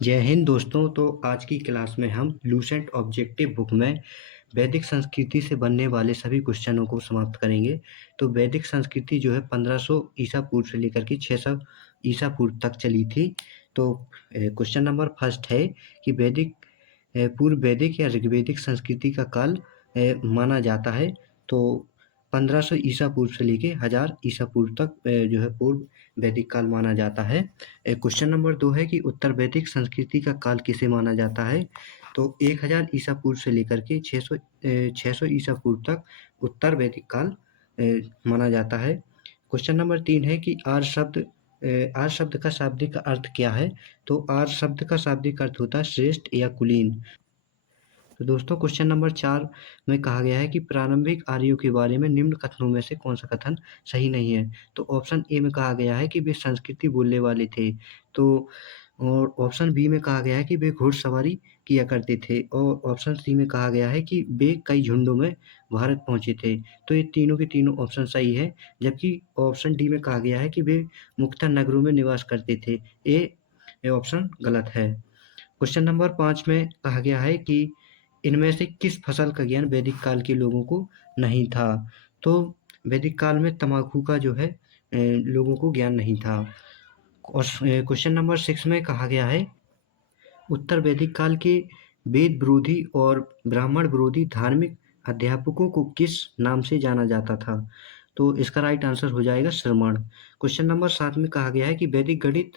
जय हिंद दोस्तों। तो आज की क्लास में हम लूसेंट ऑब्जेक्टिव बुक में वैदिक संस्कृति से बनने वाले सभी क्वेश्चनों को समाप्त करेंगे। तो वैदिक संस्कृति जो है 1500 ईसा पूर्व से लेकर के 600 ईसा पूर्व तक चली थी। तो क्वेश्चन नंबर फर्स्ट है कि पूर्व वैदिक या ऋग्वैदिक संस्कृति का काल माना जाता है। तो 1500 ईसा पूर्व से लेके 1000 ईसा पूर्व तक जो है पूर्व वैदिक काल माना जाता है। क्वेश्चन नंबर 2 है कि उत्तर वैदिक संस्कृति का काल किसे माना जाता है। तो 1000 ईसा पूर्व से लेकर के 600 ईसा पूर्व तक उत्तर वैदिक काल माना जाता है। क्वेश्चन नंबर 3 है कि आर्य शब्द का शाब्दिक अर्थ क्या है। तो आर्य शब्द का शाब्दिक अर्थ होता है श्रेष्ठ या कुलीन। तो दोस्तों क्वेश्चन नंबर 4 में कहा गया है कि प्रारंभिक आर्यों के बारे में निम्न कथनों में से कौन सा कथन सही नहीं है। तो ऑप्शन ए में कहा गया है कि वे संस्कृति बोलने वाले थे। तो और ऑप्शन बी में कहा गया है कि वे घुड़सवारी किया करते थे। और ऑप्शन सी में कहा गया है कि वे कई झुंडों में भारत पहुंचे थे। तो ये तीनों के तीनों ऑप्शन सही है। जबकि ऑप्शन डी में कहा गया है कि वे मुख्यतः नगरों में निवास करते थे। ये ऑप्शन गलत है। क्वेश्चन नंबर 5 में कहा गया है कि इनमें से किस फसल का ज्ञान वैदिक काल के लोगों को नहीं था। तो वैदिक काल में तंबाकू का जो है लोगों को ज्ञान नहीं था। और क्वेश्चन नंबर 6 में कहा गया है उत्तर वैदिक काल के वेद विरोधी और ब्राह्मण विरोधी धार्मिक अध्यापकों को किस नाम से जाना जाता था। तो इसका राइट आंसर हो जाएगा श्रमण। क्वेश्चन नंबर 7 में कहा गया है कि वैदिक गणित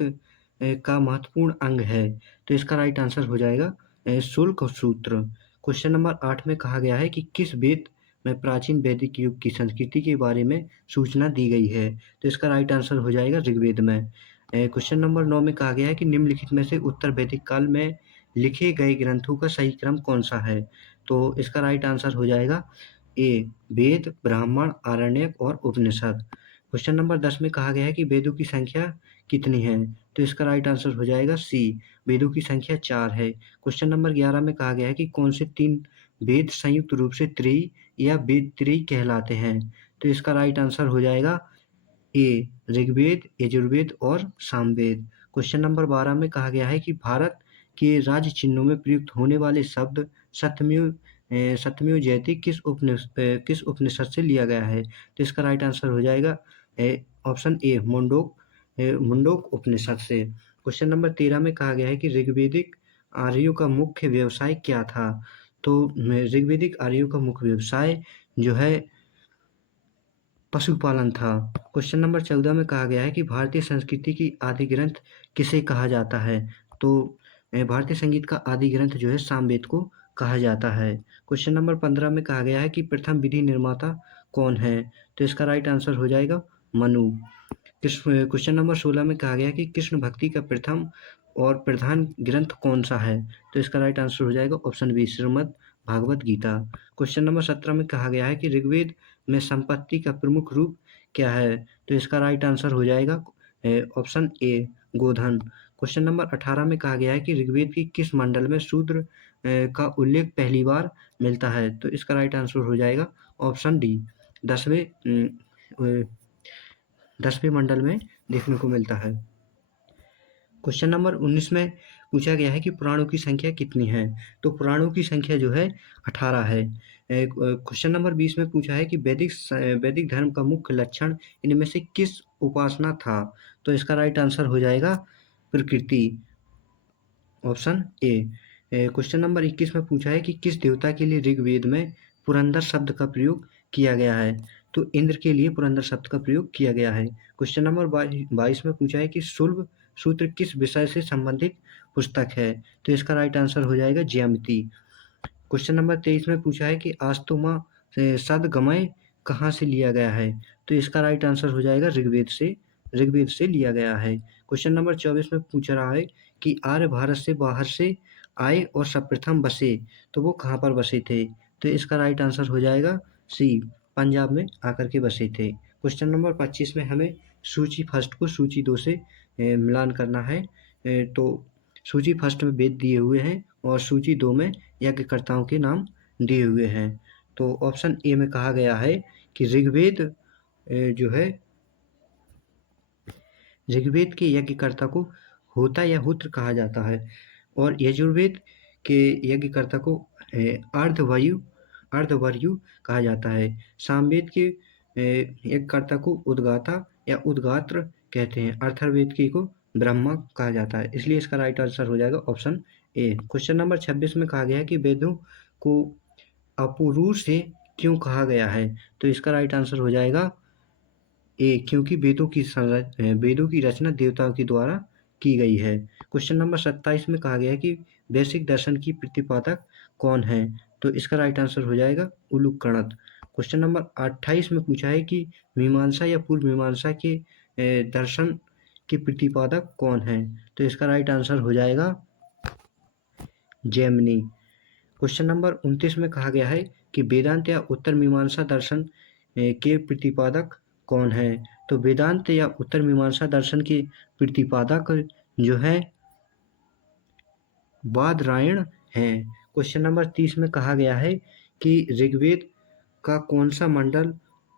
का महत्वपूर्ण अंग है। तो इसका राइट आंसर हो जाएगा शुल्क सूत्र। क्वेश्चन नंबर 8 में कहा गया है कि किस वेद में प्राचीन वैदिक युग की संस्कृति के बारे में सूचना दी गई है। तो इसका राइट आंसर हो जाएगा ऋग्वेद में। क्वेश्चन नंबर 9 में कहा गया है कि निम्नलिखित में से उत्तर वैदिक काल में लिखे गए ग्रंथों का सही क्रम कौन सा है। तो इसका राइट आंसर हो जाएगा ए वेद, ब्राह्मण, आरण्यक और उपनिषद। क्वेश्चन नंबर 10 में कहा गया है कि वेदों की संख्या कितनी है। तो इसका राइट आंसर हो जाएगा सी वेदों की संख्या 4 है। क्वेश्चन नंबर 11 में कहा गया है कि कौन से 3 वेद संयुक्त रूप से त्रयी या वेद त्रयी कहलाते हैं। तो इसका राइट आंसर हो जाएगा ए ऋग्वेद, यजुर्वेद और सामवेद। क्वेश्चन नंबर 12 में कहा गया है कि भारत के राज्य चिन्हों में प्रयुक्त होने वाले शब्द सत्यमेव जयते किस उपनिषद से लिया गया है। तो इसका राइट आंसर हो जाएगा ऑप्शन ए मुंडोक उपनिषद से। क्वेश्चन नंबर 13 में कहा गया है कि ऋग्वैदिक आर्यों का मुख्य व्यवसाय क्या था। तो ऋग्वैदिक आर्यों का मुख्य व्यवसाय जो है पशुपालन था। क्वेश्चन नंबर 14 में कहा गया है कि भारतीय संस्कृति की आदि ग्रंथ किसे कहा जाता है। तो भारतीय संगीत का आदि ग्रंथ जो है सामवेद को कहा जाता है। क्वेश्चन नंबर 15 में कहा गया है कि प्रथम विधि निर्माता कौन है। तो इसका राइट आंसर हो जाएगा मनु। क्वेश्चन नंबर 16 में कहा गया कि कृष्ण भक्ति का प्रथम और प्रधान ग्रंथ कौन सा है। तो इसका राइट आंसर हो जाएगा option B Shrimad Bhagavad Gita. Question number 17 में कहा गया है कि ऋग्वेद में संपत्ति का प्रमुख रूप क्या है। तो इसका राइट आंसर हो जाएगा option A Godhan. Question number 18 में कहा गया है कि ऋग्वेद की किस मंडल में शूद्र का उल्लेख पहली बार मिलता है। तो इसका राइट आंसर हो जाएगा ऑप्शन डी 10वें मंडल में देखने को मिलता है। क्वेश्चन नंबर 19 में पूछा गया है कि पुराणों की संख्या कितनी है। तो पुराणों की संख्या जो है 18 है। क्वेश्चन नंबर 20 में पूछा है कि वैदिक धर्म का मुख्य लक्षण इनमें से किस उपासना था। तो इसका राइट आंसर हो जाएगा प्रकृति, ऑप्शन ए। क्वेश्चन नंबर 21 में पूछा है कि किस देवता के लिए ऋग्वेद में पुरंदर शब्द का प्रयोग किया गया है। तो इंद्र के लिए पुरंदर शब्द का प्रयोग किया गया है। क्वेश्चन नंबर 22 में पूछा है कि शुल्ब सूत्र किस विषय से संबंधित पुस्तक है। तो इसका राइट आंसर हो जाएगा ज्यामिति। क्वेश्चन नंबर 23 में पूछा है कि आस्तोमा सदगमय कहाँ से लिया गया है। तो इसका राइट आंसर हो जाएगा ऋग्वेद से लिया गया है। क्वेश्चन नंबर 24 में पूछ रहा है कि आर्य भारत से बाहर से आए और सर्वप्रथम बसे, तो वो कहाँ पर बसे थे। तो इसका राइट आंसर हो जाएगा सी पंजाब में आकर के बसे थे। क्वेश्चन नंबर 25 में हमें सूची फर्स्ट को सूची 2 से मिलान करना है। तो सूची फर्स्ट में वेद दिए हुए हैं और सूची 2 में यज्ञकर्ताओं के नाम दिए हुए हैं। तो ऑप्शन ए में कहा गया है कि ऋग्वेद जो है ऋग्वेद के यज्ञकर्ता को होता या हुत्र कहा जाता है। और यजुर्वेद के यज्ञकर्ता को अर्धवर्यु कहा जाता है। सामवेद के यज्ञकर्ता को उद्गाता या उद्गात्र कहते हैं। अथर्ववेद की को ब्रह्मा कहा जाता है। इसलिए इसका राइट आंसर हो जाएगा ऑप्शन ए। क्वेश्चन नंबर 26 में कहा गया है कि वेदों को अपूर्व से क्यों कहा गया है? तो इसका राइट आंसर हो जाएगा ए, क्योंकि वेदों की रचना देवताओं के द्वारा की गई है। क्वेश्चन नंबर 27 में कहा गया है कि वैश्विक दर्शन की प्रतिपादक कौन है? तो इसका राइट आंसर हो जाएगा उलूकगणत। क्वेश्चन नंबर 28 में पूछा है कि मीमांसा या पूर्व मीमांसा के दर्शन के प्रतिपादक कौन है? तो इसका राइट आंसर हो जाएगा जैमिनी। क्वेश्चन नंबर 29 में कहा गया है कि वेदांत या उत्तर मीमांसा दर्शन के प्रतिपादक कौन है? तो वेदांत या उत्तर मीमांसा दर्शन के प्रतिपादक जो है बादरायण हैं। क्वेश्चन नंबर 30 में कहा गया है कि ऋग्वेद का कौन सा मंडल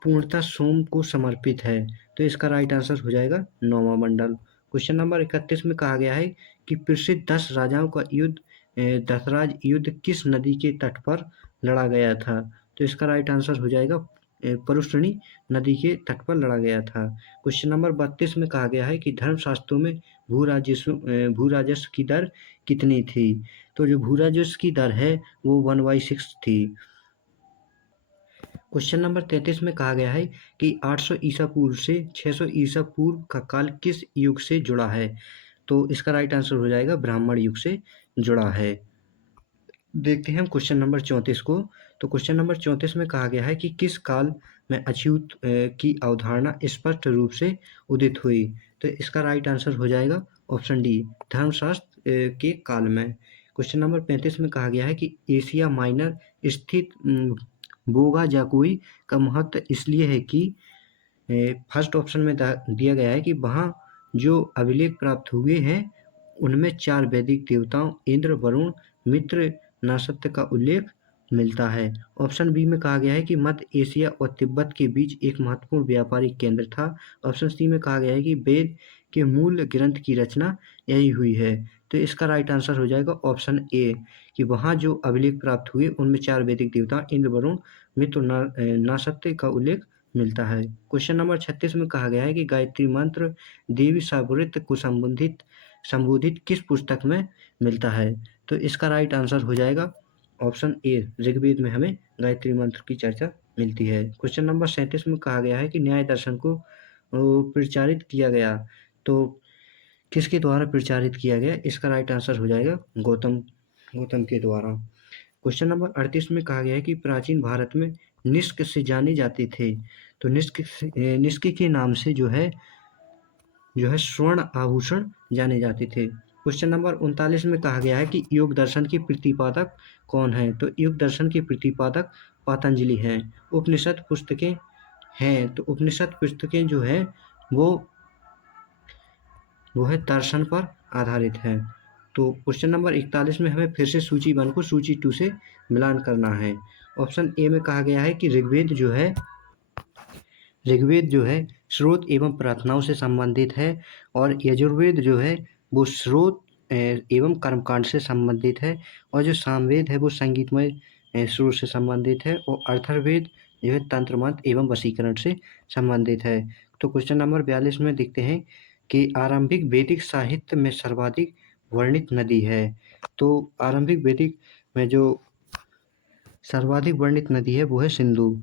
पूर्णतः सोम को समर्पित है? तो इसका राइट आंसर हो जाएगा 9वां मंडल। क्वेश्चन नंबर 31 में कहा गया है कि प्रसिद्ध 10 राजाओं का युद्ध दशराज युद्ध किस नदी के तट पर लड़ा गया था? तो इसका राइट आंसर हो जाएगा परुष्णी नदी के तट पर लड़ा गया था। क्वेश्चन नंबर 32 में कहा गया है कि धर्मशास्त्रों में भू राजस्व की दर कितनी थी? तो जो भू राजस्व की दर है वो 1/6 थी। क्वेश्चन नंबर 33 में कहा गया है कि 800 ईसा पूर्व से 600 ईसा पूर्व का काल किस युग से जुड़ा है? तो इसका राइट आंसर हो जाएगा ब्राह्मण युग से जुड़ा है। देखते हैं हम क्वेश्चन नंबर 34 को। तो क्वेश्चन नंबर 34 में कहा गया है कि किस काल में अछूत की अवधारणा स्पष्ट रूप से उदित हुई? तो इसका राइट आंसर हो जाएगा ऑप्शन डी, धर्मशास्त्र के काल में। क्वेश्चन नंबर 35 में कहा गया है कि एशिया माइनर स्थित बोगा जाकुई का महत्व इसलिए है कि फर्स्ट ऑप्शन में दिया गया है कि वहाँ जो अभिलेख प्राप्त हुए हैं उनमें 4 वैदिक देवताओं इंद्र, वरुण, मित्र, नासत्य का उल्लेख मिलता है। ऑप्शन बी में कहा गया है कि मध्य एशिया और तिब्बत के बीच एक महत्वपूर्ण व्यापारिक केंद्र था। ऑप्शन सी में कहा गया है कि वेद के मूल ग्रंथ की रचना यही हुई है। तो इसका राइट आंसर हो जाएगा ऑप्शन ए, कि वहाँ जो अभिलेख प्राप्त हुए उनमें 4 वैदिक देवता इंद्र, वरुण, मित्र और नासत्य का उल्लेख मिलता है। क्वेश्चन नंबर 36 में कहा गया है कि गायत्री मंत्र देवी सावृत को संबोधित किस पुस्तक में मिलता है? तो इसका राइट आंसर हो जाएगा ऑप्शन ए, ऋग्वेद में हमें गायत्री मंत्र की चर्चा मिलती है। क्वेश्चन नंबर 37 में कहा गया है कि न्याय दर्शन को प्रचारित किया गया, तो किसके द्वारा प्रचारित किया गया? इसका राइट आंसर हो जाएगा गौतम के द्वारा। क्वेश्चन नंबर 38 में कहा गया है कि प्राचीन भारत में निष्क से जाने जाते थे, तो निष्क के नाम से जो है स्वर्ण आभूषण जाने जाते थे। क्वेश्चन नंबर 39 में कहा गया है कि योग दर्शन के प्रतिपादक कौन है? तो योग दर्शन के प्रतिपादक पतंजलि हैं। उपनिषद पुस्तकें हैं, तो उपनिषद पुस्तकें जो है वो है दर्शन पर आधारित है। तो क्वेश्चन नंबर 41 में हमें फिर से सूची 1 को सूची 2 से मिलान करना है। ऑप्शन ए में कहा गया है कि ऋग्वेद जो है स्रोत एवं प्रार्थनाओं से संबंधित है, और यजुर्वेद जो है वो स्रोत एवं कर्मकांड से संबंधित है, और जो सामवेद है वो संगीतमय स्रोत से संबंधित है, और अथर्ववेद जो है तंत्र मंत्र एवं वशीकरण से संबंधित है। तो क्वेश्चन नंबर 42 में देखते हैं कि आरंभिक वैदिक साहित्य में सर्वाधिक वर्णित नदी है। तो आरंभिक वैदिक में जो सर्वाधिक वर्णित नदी है वो है सिंधु।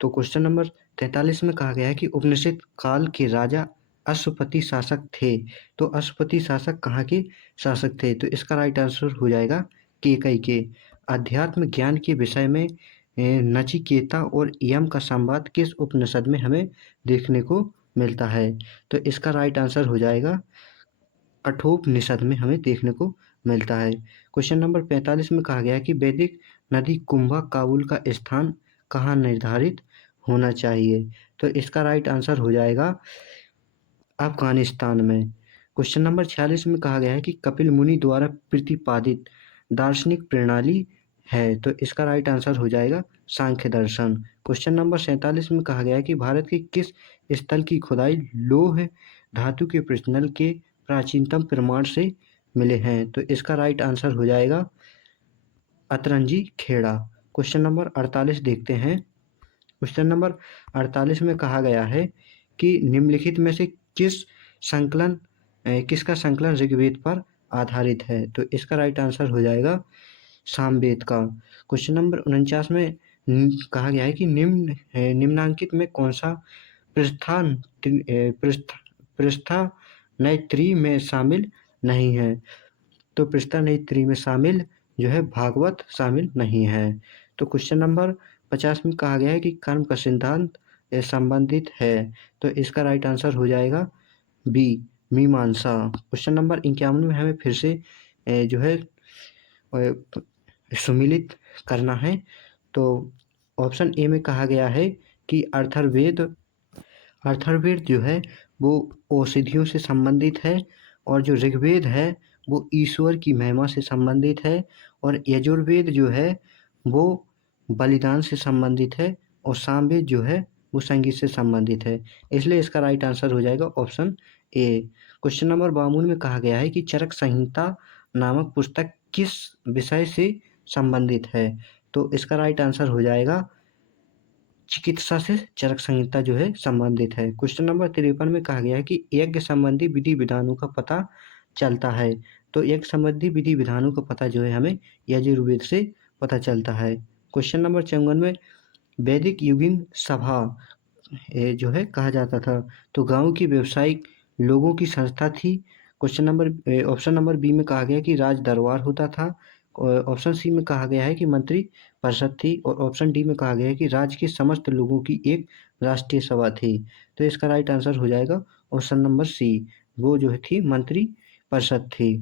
तो क्वेश्चन नंबर 43 में कहा गया है कि उपनिषद काल के राजा अश्वपति शासक थे, तो अश्वपति शासक कहाँ के शासक थे? तो इसका राइट आंसर हो जाएगा केकई के। अध्यात्म ज्ञान के विषय में नचिकेता और यम का संवाद किस उपनिषद में हमें देखने को मिलता है? तो इसका राइट आंसर हो जाएगा कठोपनिषद में हमें देखने को मिलता है। क्वेश्चन नंबर 45 में कहा गया है कि वैदिक नदी कुंभा काबुल का स्थान कहाँ निर्धारित होना चाहिए? तो इसका राइट आंसर हो जाएगा अफगानिस्तान में। क्वेश्चन नंबर 46 में कहा गया है कि कपिल मुनि द्वारा प्रतिपादित दार्शनिक प्रणाली है, तो इसका राइट आंसर हो जाएगा सांख्य दर्शन। क्वेश्चन नंबर 47 में कहा गया है कि भारत के किस स्थल की खुदाई लौह धातु के प्रश्नल के प्राचीनतम प्रमाण से मिले हैं। तो इसका राइट आंसर हो जाएगा अतरंजी खेड़ा। क्वेश्चन नंबर 48 देखते हैं। क्वेश्चन नंबर 48 में कहा गया है कि निम्नलिखित में से किसका संकलन ऋग्वेद पर आधारित है। तो इसका राइट आंसर हो जाएगा सामवेद का। क्वेश्चन नंबर 49 में कहा गया है कि निम्नांकित में कौन सा पृष्ठानयत्री में शामिल नहीं है। तो पृष्ठानयत्री में शामिल जो है भागवत शामिल नहीं है। तो क्वेश्चन नंबर 50 में कहा गया है कि कर्म का सिद्धांत संबंधित है। तो इसका राइट आंसर हो जाएगा बी मीमांसा। क्वेश्चन नंबर 51 में हमें फिर से जो है सुमिलित करना है। तो ऑप्शन ए में कहा गया है कि अथर्ववेद जो है वो औषधियों से संबंधित है, और जो ऋग्वेद है वो ईश्वर की महिमा से संबंधित है, और यजुर्वेद जो है वो बलिदान से संबंधित है, और सामवेद जो है वो संगीत से संबंधित है। इसलिए इसका राइट आंसर हो जाएगा ऑप्शन ए। क्वेश्चन नंबर 52 में कहा गया है कि चरक संहिता नामक पुस्तक किस विषय से संबंधित है। तो इसका राइट आंसर हो जाएगा चिकित्सा से चरक संहिता जो है संबंधित है। क्वेश्चन नंबर 53 में कहा गया है कि यज्ञ संबंधी विधि विधानों का पता चलता है। तो यज्ञ संबंधी विधि विधानों का पता जो है हमें यजुर्वेद से पता चलता है। क्वेश्चन नंबर 54 में वैदिक युगीन सभा जो है कहा जाता था। तो गांव की व्यवसायिक लोगों की संस्था थी। ऑप्शन नंबर बी में कहा गया कि राज दरबार होता था। ऑप्शन सी में कहा गया है कि मंत्री परिषद थी, और ऑप्शन डी में कहा गया है कि राज्य के समस्त लोगों की एक राष्ट्रीय सभा थी। तो इसका राइट आंसर हो जाएगा ऑप्शन नंबर सी, वो जो थी मंत्री परिषद थी।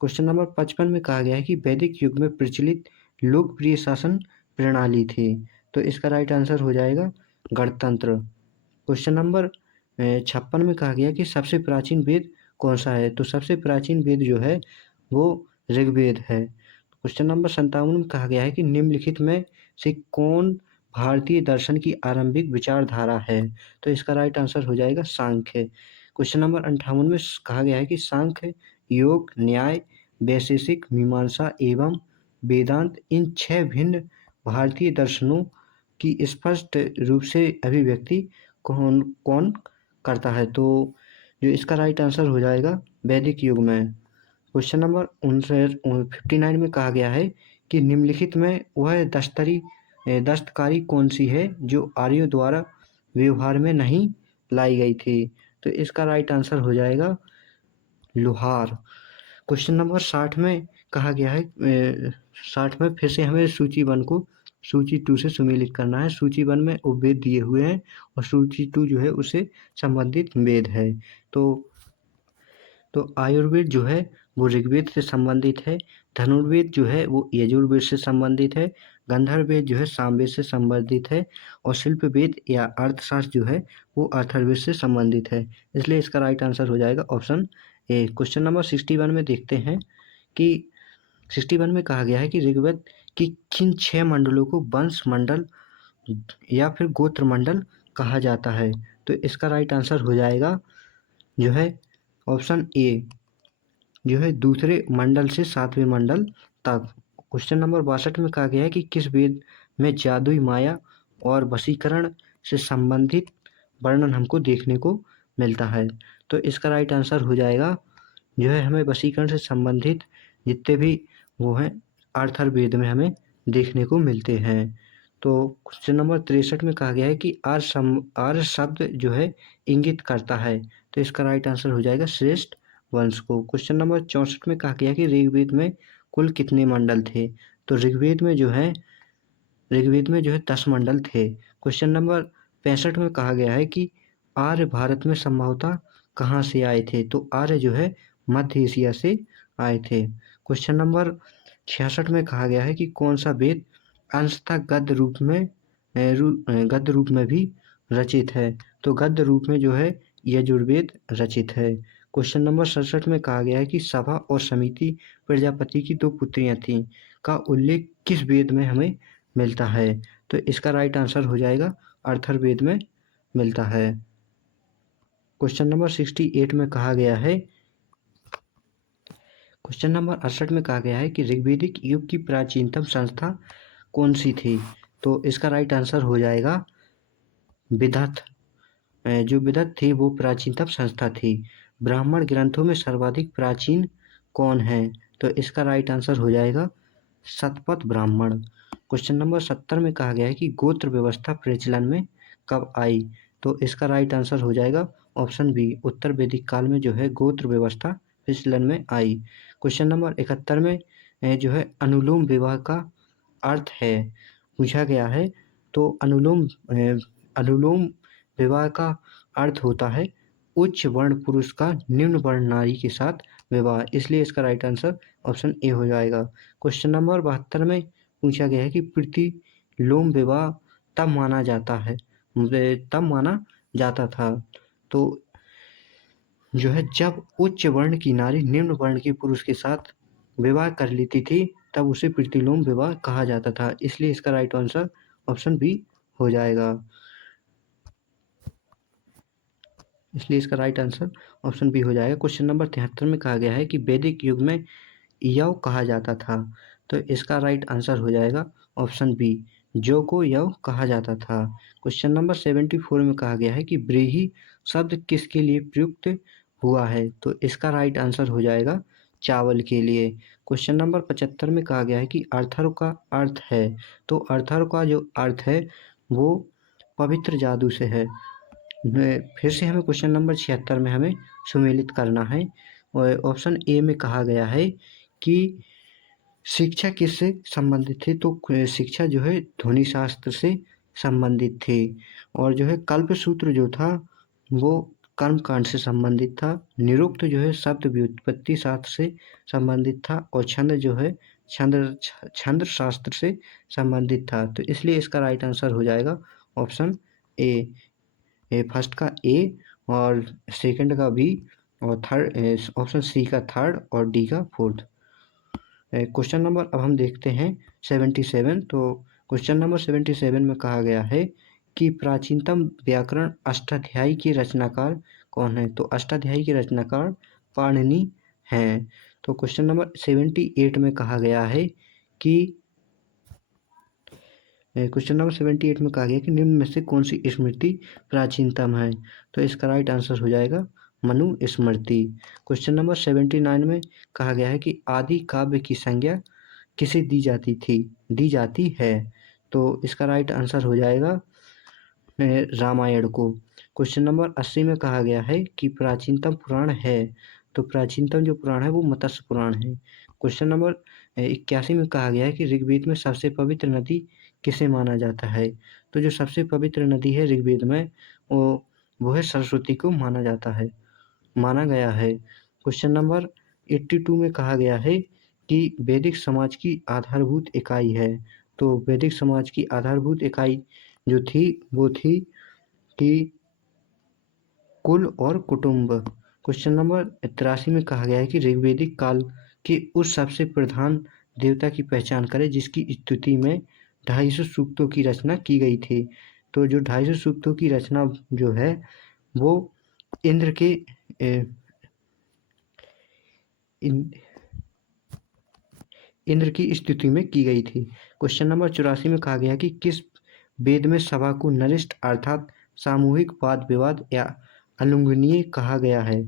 क्वेश्चन नंबर 55 में कहा गया है कि वैदिक युग में प्रचलित लोकप्रिय शासन प्रणाली थी। तो इसका राइट आंसर हो जाएगा गणतंत्र। क्वेश्चन नंबर 56 में कहा गया कि सबसे प्राचीन वेद कौन सा है। तो सबसे प्राचीन वेद जो है वो ऋग्वेद है। क्वेश्चन नंबर 57 में कहा गया है कि निम्नलिखित में से कौन भारतीय दर्शन की आरंभिक विचारधारा है। तो इसका राइट आंसर हो जाएगा सांख्य। क्वेश्चन नंबर 58 में कहा गया है कि सांख्य, योग, न्याय, वैशेषिक, मीमांसा एवं वेदांत इन 6 भिन्न भारतीय दर्शनों की स्पष्ट रूप से अभिव्यक्ति कौन कौन करता है। तो जो इसका राइट आंसर हो जाएगा वैदिक युग में। क्वेश्चन नंबर 59 में कहा गया है कि निम्नलिखित में वह दस्तकारी कौन सी है जो आर्यों द्वारा व्यवहार में नहीं लाई गई थी। तो इसका राइट आंसर हो जाएगा लोहार। क्वेश्चन नंबर 60 में कहा गया है 60 में फिर से हमें सूची 1 को सूची 2 से सुमेलित करना है। सूची 1 में उपवेद दिए हुए हैं, और सूची 2 जो है उससे संबंधित वेद है। तो आयुर्वेद जो है वो ऋग्वेद से संबंधित है, धनुर्वेद जो है वो यजुर्वेद से संबंधित है, गंधर्ववेद जो है सामवेद से संबंधित है, और शिल्पवेद या अर्थशास्त्र जो है वो अथर्ववेद से संबंधित है। इसलिए इसका राइट आंसर हो जाएगा ऑप्शन ए। क्वेश्चन नंबर 61 में देखते हैं कि 61 में कहा गया है कि ऋग्वेद की किन 6 मंडलों को वंश मंडल या फिर गोत्र मंडल कहा जाता है। तो इसका राइट आंसर हो जाएगा जो है ऑप्शन ए, जो है दूसरे मंडल से 7वें मंडल तक। क्वेश्चन नंबर 62 में कहा गया है कि किस वेद में जादुई माया और वशीकरण से संबंधित वर्णन हमको देखने को मिलता है। तो इसका राइट आंसर हो जाएगा जो है हमें वशीकरण से संबंधित जितने भी वो हैं अथर्ववेद में हमें देखने को मिलते हैं। तो क्वेश्चन नंबर 63 में कहा गया है कि आर्य शब्द जो है इंगित करता है। तो इसका राइट आंसर हो जाएगा श्रेष्ठ वंश को। क्वेश्चन नंबर 64 में कहा गया कि ऋग्वेद में कुल कितने मंडल थे। तो ऋग्वेद में जो है 10 मंडल थे। क्वेश्चन नंबर 65 में कहा गया है कि आर्य भारत में संभवतः कहाँ से आए थे। तो आर्य जो है मध्य एशिया से आए थे। क्वेश्चन नंबर 66 में कहा गया है कि कौन सा वेद अंशतः गद्य रूप में भी रचित है। तो गद्य रूप में जो है यजुर्वेद रचित है। क्वेश्चन नंबर 67 में कहा गया है कि सभा और समिति प्रजापति की 2 पुत्रियां थीं का उल्लेख किस वेद में हमें मिलता है। तो इसका राइट आंसर हो जाएगा अथर्ववेद में मिलता है। क्वेश्चन नंबर 68 में कहा गया है क्वेश्चन नंबर 68 में कहा गया है कि ऋग्वेदिक युग की प्राचीनतम संस्था कौन सी थी? तो इसका राइट आंसर हो जाएगा विदत। जो विदत थी वो प्राचीनतम संस्था थी। ब्राह्मण ग्रंथों में सर्वाधिक प्राचीन कौन है? तो इसका राइट आंसर हो जाएगा शतपथ ब्राह्मण। क्वेश्चन नंबर 70 में कहा गया है कि गोत्र व्यवस्था प्रचलन में कब आई? तो इसका राइट आंसर हो जाएगा ऑप्शन बी, उत्तर वैदिक काल में जो है गोत्र व्यवस्था प्रचलन में आई। क्वेश्चन नंबर 71 में जो है अनुलोम विवाह का अर्थ है पूछा गया है। तो अनुलोम विवाह का अर्थ होता है उच्च वर्ण पुरुष का निम्न वर्ण नारी के साथ विवाह, इसलिए इसका राइट आंसर ऑप्शन ए हो जाएगा। क्वेश्चन नंबर 72 में पूछा गया है कि प्रतिलोम विवाह तब माना जाता है तब माना जाता था। तो जो है जब उच्च वर्ण की नारी निम्न वर्ण के पुरुष के साथ विवाह कर लेती थी तब उसे प्रतिलोम विवाह कहा जाता था, इसलिए इसका राइट आंसर ऑप्शन बी हो जाएगा। इसलिए इसका राइट आंसर ऑप्शन बी हो जाएगा। क्वेश्चन नंबर 73 में कहा गया है कि वैदिक युग में यव कहा जाता था। तो इसका राइट आंसर हो जाएगा ऑप्शन बी, जो को यव कहा जाता था। क्वेश्चन नंबर 74 में कहा गया है कि व्रीहि शब्द किसके लिए प्रयुक्त हुआ है? तो इसका राइट आंसर हो जाएगा चावल के लिए। क्वेश्चन नंबर 75 में कहा गया है कि अर्थर का अर्थ है। तो अर्थर का जो अर्थ है वो पवित्र जादू से है। फिर से हमें क्वेश्चन नंबर 76 में हमें सुमेलित करना है। और ऑप्शन ए में कहा गया है कि शिक्षा किससे संबंधित थी? तो शिक्षा जो है ध्वनि शास्त्र से संबंधित थी। और जो है कल्पसूत्र जो था वो कर्मकांड से संबंधित था। निरुक्त जो है शब्द व्युत्पत्ति शास्त्र से संबंधित था। और छंद जो है छंद शास्त्र से संबंधित था। तो इसलिए इसका राइट आंसर हो जाएगा ऑप्शन ए, फर्स्ट का ए और सेकंड का बी और थर्ड ऑप्शन सी का थर्ड और डी का फोर्थ। क्वेश्चन नंबर अब हम देखते हैं 77। तो क्वेश्चन नंबर 77 में कहा गया है कि प्राचीनतम व्याकरण अष्टाध्यायी के रचनाकार कौन है? तो अष्टाध्यायी के रचनाकार पाणिनि हैं। तो क्वेश्चन नंबर 78 में कहा गया है कि क्वेश्चन नंबर 78 में कहा गया कि निम्न में से कौन सी स्मृति प्राचीनतम है? तो इसका राइट आंसर हो जाएगा मनु स्मृति। क्वेश्चन नंबर 79 में कहा गया है कि आदि काव्य की संज्ञा किसे दी जाती है? तो इसका राइट आंसर हो जाएगा रामायण को। क्वेश्चन नंबर 80 में कहा गया है कि प्राचीनतम पुराण है। तो प्राचीनतम जो पुराण है वो मत्स्य पुराण है। क्वेश्चन नंबर 81 में कहा गया है कि ऋग्वेद में सबसे पवित्र नदी किसे माना जाता है? तो जो सबसे पवित्र नदी है ऋग्वेद में वो है सरस्वती को माना गया है। क्वेश्चन नंबर 82 में कहा गया है कि वैदिक समाज की आधारभूत इकाई है। तो वैदिक समाज की आधारभूत इकाई जो थी वो थी कि कुल और कुटुंब। क्वेश्चन नंबर 83 में कहा गया है कि ऋग्वेदिक काल के उस सबसे प्रधान देवता की पहचान करें जिसकी स्तुति में 250 सूक्तों की रचना की गई थी। तो जो 250 सूक्तों की रचना जो है वो इंद्र के इंद्र की स्तुति में की गई थी। क्वेश्चन नंबर 84 में कहा गया कि किस वेद में सभा को नलिष्ट अर्थात सामूहिक वाद विवाद या अलंघनीय कहा गया है?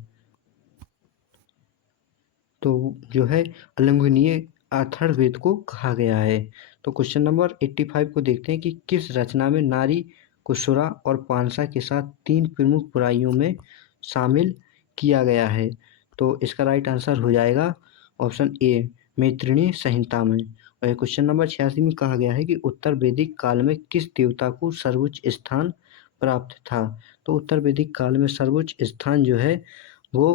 तो जो है अलंघनीय अथर्ववेद को कहा गया है। तो क्वेश्चन नंबर 85 को देखते हैं कि किस रचना में नारी को सुरा और पानसा के साथ 3 प्रमुख बुराइयों में शामिल किया गया है? तो इसका राइट आंसर हो जाएगा ऑप्शन ए, मैत्रेयी संहिता में। और क्वेश्चन नंबर 86 में कहा गया है कि उत्तर वैदिक काल में किस देवता को सर्वोच्च स्थान प्राप्त था? तो उत्तर वैदिक काल में सर्वोच्च स्थान जो है वो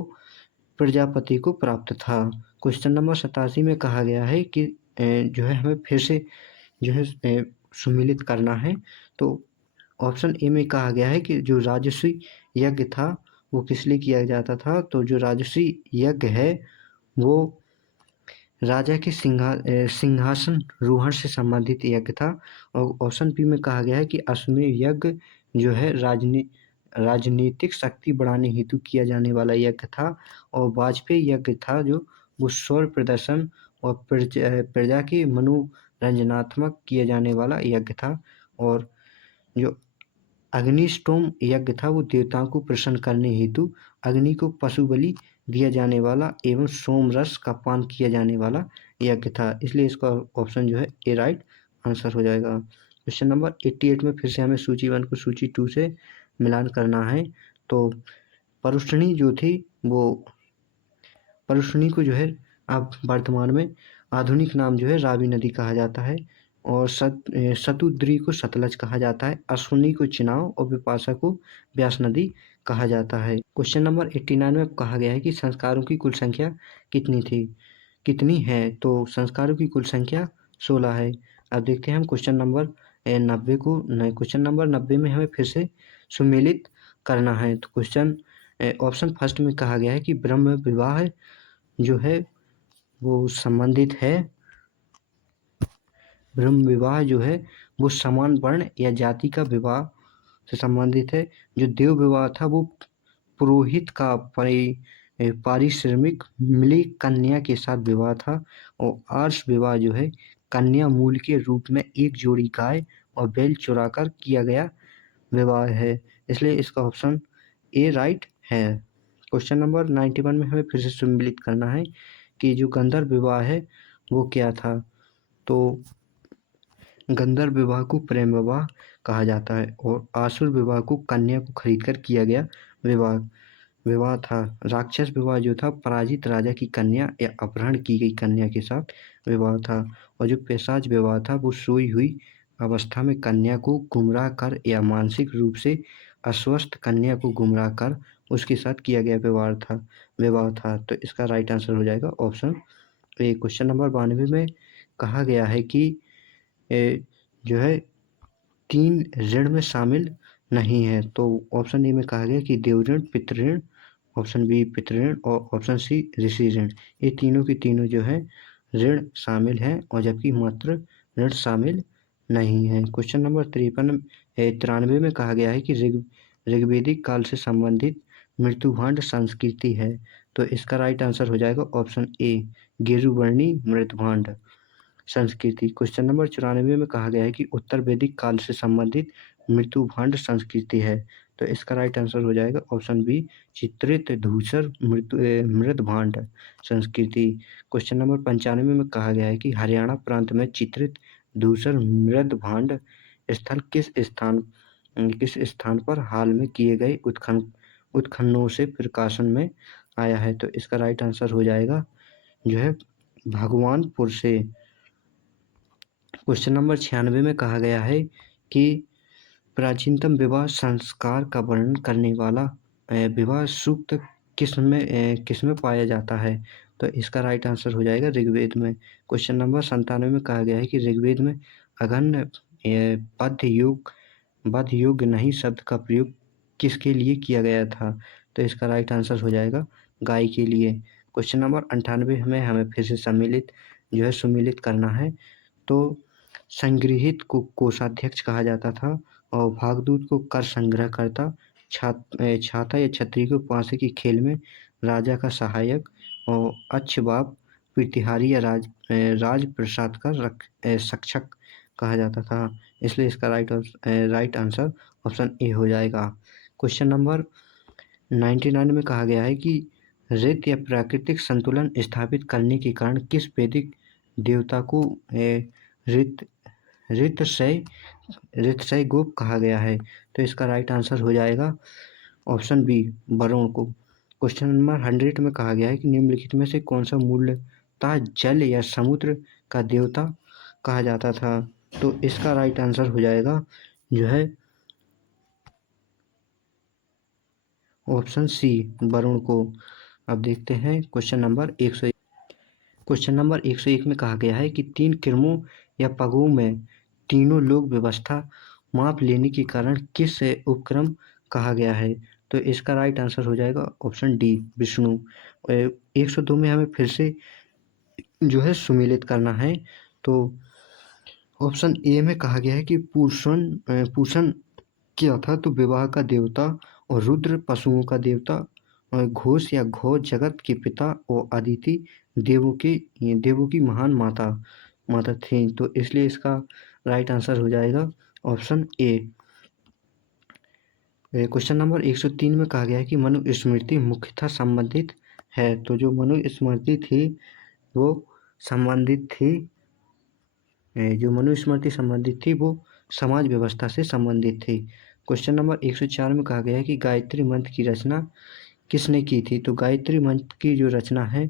प्रजापति को प्राप्त था। क्वेश्चन नंबर 87 में कहा गया है कि जो है हमें फिर से जो है सुमेलित करना है। तो ऑप्शन ए में कहा गया है कि जो राजसी यज्ञ था वो किस लिए किया जाता था? तो जो राजसी यज्ञ है वो राजा के सिंहासन रोहण से संबंधित यज्ञ था। और ऑप्शन बी में कहा गया है कि अश्वमेध यज्ञ जो है राजनीतिक शक्ति बढ़ाने हेतु किया जाने वाला यज्ञ था। और वाजपेयी यज्ञ था जो वो सौर प्रदर्शन और प्रजा की मनोरंजनात्मक किया जाने वाला यज्ञ था। और जो अग्निष्टोम यज्ञ था वो देवताओं को प्रसन्न करने हेतु अग्नि को पशु बलि दिया जाने वाला एवं सोमरस का पान किया जाने वाला यज्ञ था। इसलिए इसका ऑप्शन जो है ए राइट आंसर हो जाएगा। क्वेश्चन नंबर 88 में फिर से हमें सूची 1 को सूची 2 से मिलान करना है। तो परुष्णी जो थी वो परुष्णी को जो है अब वर्तमान में आधुनिक नाम जो है रावी नदी कहा जाता है। और शतुद्री को सतलज कहा जाता है। अश्विनी को चिनाव और विपाशा को व्यास नदी कहा जाता है। क्वेश्चन नंबर 89 में कहा गया है कि संस्कारों की कुल संख्या कितनी है। तो संस्कारों की कुल संख्या 16 है। अब देखते हैं हम क्वेश्चन नंबर 90 को। क्वेश्चन नंबर 90 में हमें फिर से सुमेलित करना है। तो क्वेश्चन ऑप्शन फर्स्ट में कहा गया है कि ब्रह्म विवाह जो है वो संबंधित है, ब्रह्म विवाह जो है वो समान वर्ण या जाति का विवाह से संबंधित है। जो देव विवाह था वो पुरोहित का पारिश्रमिक मिली कन्या के साथ विवाह था। और आर्ष विवाह जो है कन्या मूल के रूप में एक जोड़ी गाय और बैल चुराकर किया गया विवाह है। इसलिए इसका ऑप्शन ए राइट है। क्वेश्चन नंबर 91 में हमें फिर से सम्मिलित करना है कि जो गंधर्व विवाह है वो क्या था। तो गंधर्व विवाह को प्रेम विवाह कहा जाता है। और आसुर विवाह को कन्या को खरीदकर किया गया विवाह था। राक्षस विवाह जो था पराजित राजा की कन्या या अपहरण की गई कन्या के साथ विवाह था। और जो पैशाच विवाह था वो सोई हुई अवस्था में कन्या को गुमराह कर या मानसिक रूप से अस्वस्थ कन्या को गुमराह कर उसके साथ किया गया विवाह था। तो इसका राइट आंसर हो जाएगा ऑप्शन ए। क्वेश्चन नंबर 92 में कहा गया है कि जो है 3 ऋण में शामिल नहीं है। तो ऑप्शन ए में कहा गया कि देव ऋण, पितृ ऑप्शन बी पितृ और ऑप्शन सी ऋषि ऋण। ये तीनों की तीनों जो है ऋण शामिल हैं और जबकि मात्र ऋण शामिल नहीं है। क्वेश्चन नंबर 93 में कहा गया है कि ऋग्वेदिक काल से संबंधित मृत्युभांड संस्कृति है। तो इसका राइट आंसर हो जाएगा ऑप्शन ए गेरुवर्णी मृतभांड संस्कृति। क्वेश्चन नंबर 94 में कहा गया है कि उत्तर वैदिक काल से संबंधित मृत्युभांड संस्कृति है। तो इसका राइट आंसर हो जाएगा ऑप्शन बी चित्रित धूसर मृतभांड संस्कृति। क्वेश्चन नंबर 95 में कहा गया है कि हरियाणा प्रांत में चित्रित धूसर मृतभांड स्थल किस स्थान पर हाल में किए गए उत्खननों से प्रकाशन में आया है। तो इसका राइट आंसर हो जाएगा जो है भगवानपुर से। क्वेश्चन नंबर 96 में कहा गया है कि प्राचीनतम विवाह संस्कार का वर्णन करने वाला विवाह सूक्त किस में पाया जाता है। तो इसका राइट आंसर हो जाएगा ऋग्वेद में। क्वेश्चन नंबर 97 में कहा गया है कि ऋग्वेद में अगन्य बद्ध योग नहीं शब्द का प्रयोग किसके लिए किया गया था। तो इसका राइट आंसर हो जाएगा गाय के लिए। क्वेश्चन नंबर 98 में हमें फिर से सुमिलित करना है। तो संग्रहित को कोषाध्यक्ष कहा जाता था और भागदूत को कर संग्रहकर्ता, छाता या छतरी को पासे के खेल में राजा का सहायक और अच्छबाप प्रतिहारी या राजप्रसाद का शिक्षक कहा जाता था। इसलिए इसका राइट आंसर ऑप्शन ए हो जाएगा। क्वेश्चन नंबर 99 में कहा गया है कि ऋत या प्राकृतिक संतुलन स्थापित करने के कारण किस वैदिक देवता को ऋतशय गोप कहा गया है। तो इसका राइट आंसर हो जाएगा ऑप्शन बी वरुण को। क्वेश्चन नंबर 100 में कहा गया है कि निम्नलिखित में से कौन सा मूलतः जल या समुद्र का देवता कहा जाता था। तो इसका राइट आंसर हो जाएगा जो है ऑप्शन सी वरुण को। अब देखते हैं क्वेश्चन नंबर 101। क्वेश्चन नंबर 101 में कहा गया है कि 3 किरणों या पगों में तीनों लोग व्यवस्था माप लेने के कारण किस उपक्रम कहा गया है। तो इसका राइट आंसर हो जाएगा ऑप्शन डी विष्णु। 102 में हमें फिर से जो है सुमेलित करना है। तो ऑप्शन ए में कहा गया है कि पूषण क्या था। तो विवाह का देवता और रुद्र पशुओं का देवता घोष या घोष जगत के पिता और अदिति देवों की महान माता थी। तो इसलिए इसका राइट आंसर हो जाएगा ऑप्शन ए। क्वेश्चन नंबर 103 में कहा गया है कि मनुस्मृति मुख्यतः संबंधित है। तो जो मनुस्मृति थी वो संबंधित थी जो मनुस्मृति संबंधित थी वो समाज व्यवस्था से संबंधित थी। क्वेश्चन नंबर 104 में कहा गया है कि गायत्री मंत्र की रचना किसने की थी। तो गायत्री मंत्र की जो रचना है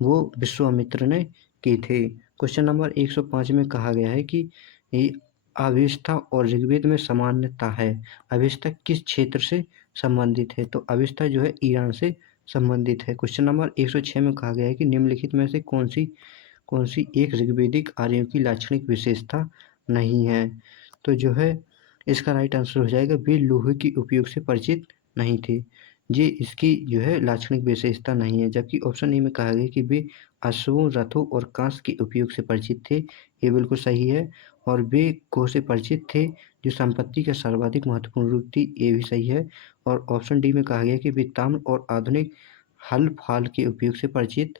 वो विश्वामित्र ने की थी। क्वेश्चन नंबर 105 में कहा गया है कि ये अवस्था और ऋग्वेद में समानता है। अवस्था किस क्षेत्र से संबंधित है। तो अवस्था जो है ईरान से संबंधित है। क्वेश्चन नंबर 106 में कहा गया है कि निम्नलिखित में से कौन सी एक ऋग्वेदिक आर्यों की लाक्षणिक विशेषता नहीं है। तो जो है इसका राइट आंसर हो जाएगा वे लोहे के उपयोग से परिचित नहीं थे। ये इसकी जो है लाक्षणिक विशेषता नहीं है। जबकि ऑप्शन ए में कहा गया कि वे अश्वों, रथों और कांस के उपयोग से परिचित थे। ये बिल्कुल सही है। और वे गौ से परिचित थे जो संपत्ति का सर्वाधिक महत्वपूर्ण रूप थी। ये भी सही है। और ऑप्शन डी में कहा गया कि वे ताम्र और आधुनिक हल फाल के उपयोग से परिचित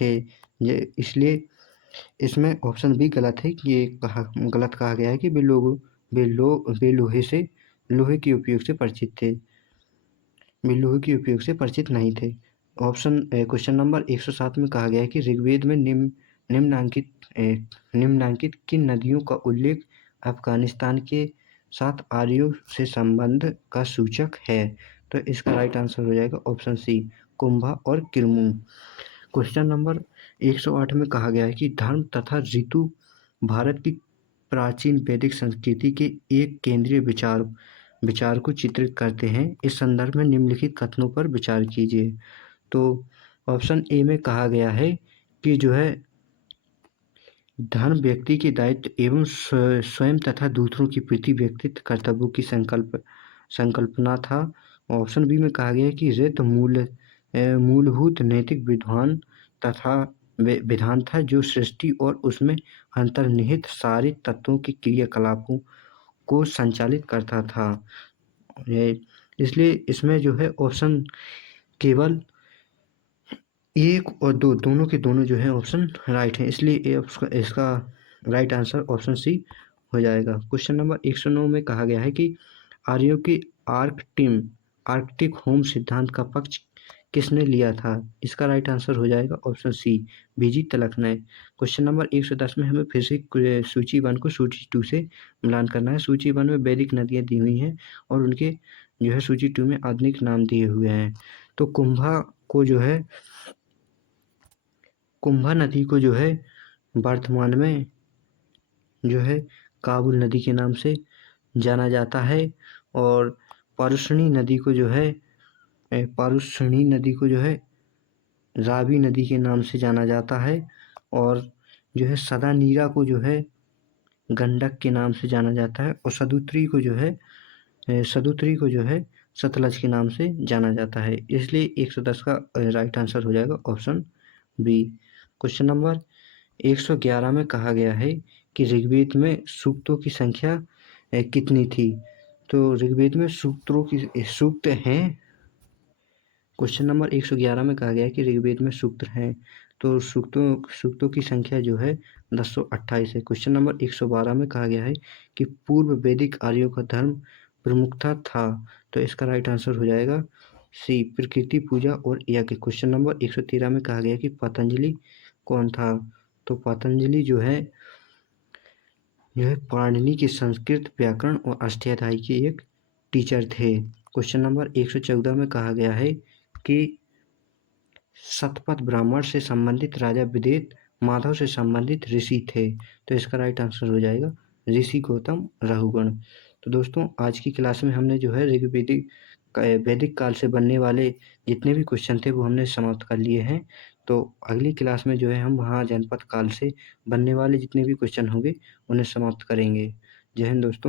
थे। ये इसलिए इसमें ऑप्शन बी गलत है कि ये गलत कहा गया है कि वे लोहे के उपयोग से परिचित थे। वे लोहे के उपयोग से परिचित नहीं थे। क्वेश्चन नंबर 107 में कहा गया है कि ऋग्वेद में निम्नलिखित किन नदियों का उल्लेख अफगानिस्तान के साथ आर्यों से संबंध का सूचक है। तो इसका राइट आंसर हो जाएगा ऑप्शन सी, कुंभा और किरमू। क्वेश्चन नंबर 108 में कहा गया है कि धर्म तथा ऋतु भारत की प्राचीन वैदिक संस्कृति के एक केंद्रीय विचार को चित्रित करते हैं। इस संदर्भ में निम्नलिखित कथनों पर विचार कीजिए। तो ऑप्शन ए में कहा गया है कि जो है धर्म व्यक्ति के दायित्व एवं स्वयं तथा दूसरों की प्रति व्यक्तित्व कर्तव्यों की संकल्पना था। ऑप्शन बी में कहा गया है कि ऋत मूलभूत नैतिक विधान था जो सृष्टि और उसमें अंतर्निहित सारे तत्वों के क्रियाकलापों को संचालित करता था। इसलिए इसमें जो है ऑप्शन केवल एक और दो दोनों के दोनों जो है ऑप्शन राइट है। इसलिए इसका राइट आंसर ऑप्शन सी हो जाएगा। क्वेश्चन नंबर 109 में कहा गया है कि आर्यों की आर्कटिक होम सिद्धांत का पक्ष किसने लिया था। इसका राइट आंसर हो जाएगा ऑप्शन सी, बीजी तिलक ने। क्वेश्चन नंबर 110 में हमें फिर से सूची 1 को सूची 2 से मिलान करना है। सूची 1 में वैदिक नदियाँ दी हुई हैं और उनके जो है सूची 2 में आधुनिक नाम दिए हुए हैं। तो कुंभा नदी को जो है वर्तमान में जो है काबुल नदी के नाम से जाना जाता है। और पारुष्णी नदी को जो है रावी नदी के नाम से जाना जाता है। और जो है सदा नीरा को जो है गंडक के नाम से जाना जाता है। और सदुत्री को जो है सतलज के नाम से जाना जाता है। इसलिए 110 का राइट आंसर हो जाएगा ऑप्शन बी। क्वेश्चन नंबर 111 में कहा गया है कि ऋग्वेद में सूक्तों की संख्या कितनी थी। तो ऋग्वेद में सूक्त हैं। क्वेश्चन नंबर 111 में कहा गया है कि ऋग्वेद में सूक्त हैं। तो सूक्तों की संख्या जो है 1028 है। क्वेश्चन नंबर 112 में कहा गया है कि पूर्व वैदिक आर्यों का धर्म प्रमुखता था। तो इसका राइट आंसर हो जाएगा सी, प्रकृति पूजा और यज्ञ। क्वेश्चन नंबर 113 में कहा गया कि पतंजलि कौन था। तो पतंजलि जो है पाणिनि के संस्कृत व्याकरण और अष्टाध्यायी के एक टीचर थे। क्वेश्चन नंबर 114 में कहा गया है कि शतपथ ब्राह्मण से संबंधित राजा विदेत माधव से संबंधित ऋषि थे। तो इसका राइट आंसर हो जाएगा ऋषि गौतम रघुगण। तो दोस्तों आज की क्लास में हमने जो है वैदिक काल से बनने वाले जितने भी क्वेश्चन थे वो हमने समाप्त कर लिए हैं। तो अगली क्लास में जो है हम वहाँ जनपद काल से बनने वाले जितने भी क्वेश्चन होंगे उन्हें समाप्त करेंगे। जय हिंद दोस्तों।